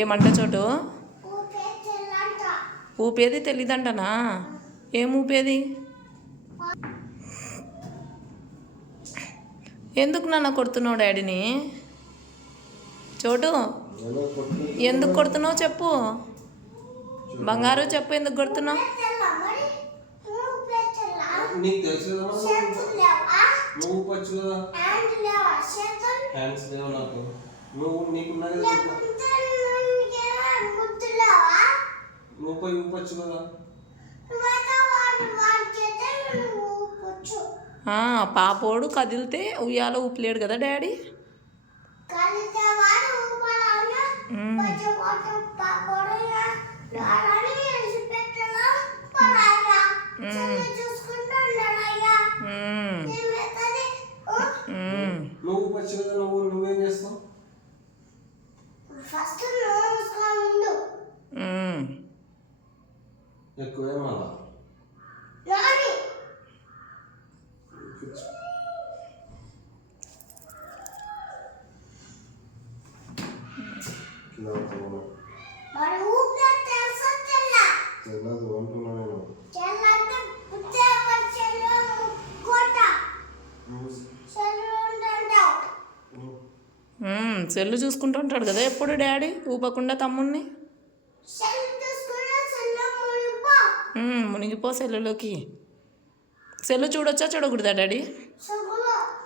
ఏమంట చోటు ఊపేది తెలీదంటనా? ఏం ఊపేది? ఎందుకు నాన్న కొడుతున్నావు డాడీని? చోటు ఎందుకు కొడుతున్నావు చెప్పు. బంగారు చెప్పు, ఎందుకు కొడుతున్నావు? పాపోడు కదిలితే ఉయ్యాల ఊపలేడు కదా డాడీ. నువ్వేం చేస్తావు? ఎక్కువే మళ్ళా తెల్లదు అంటున్నా నేను. సెల్లు చూసుకుంటూ ఉంటాడు కదా ఎప్పుడు డాడీ, ఊపకుండా తమ్ముడిని. మునిగిపో సెల్లులోకి. సెల్లు చూడొచ్చా చూడకూడదా డాడీ?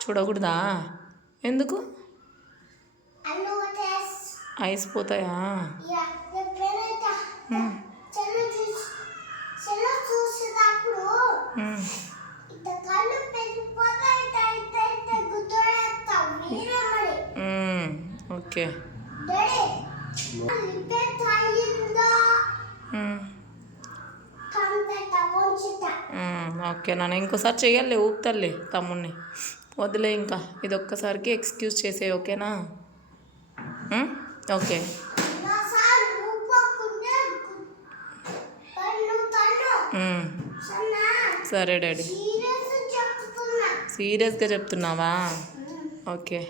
చూడకూడదా? ఎందుకు? ఐస్ పోతాయా? ఓకే ఓకే నాన్న, ఇంకోసారి చెయ్యాలి, ఊపుతలే తమ్ముడిని. వదిలే, ఇంకా ఇది ఒక్కసారికి ఎక్స్క్యూజ్ చేసే, ఓకేనా? ఓకే సరే డాడీ. సీరియస్గా చెప్తున్నావా? ఓకే.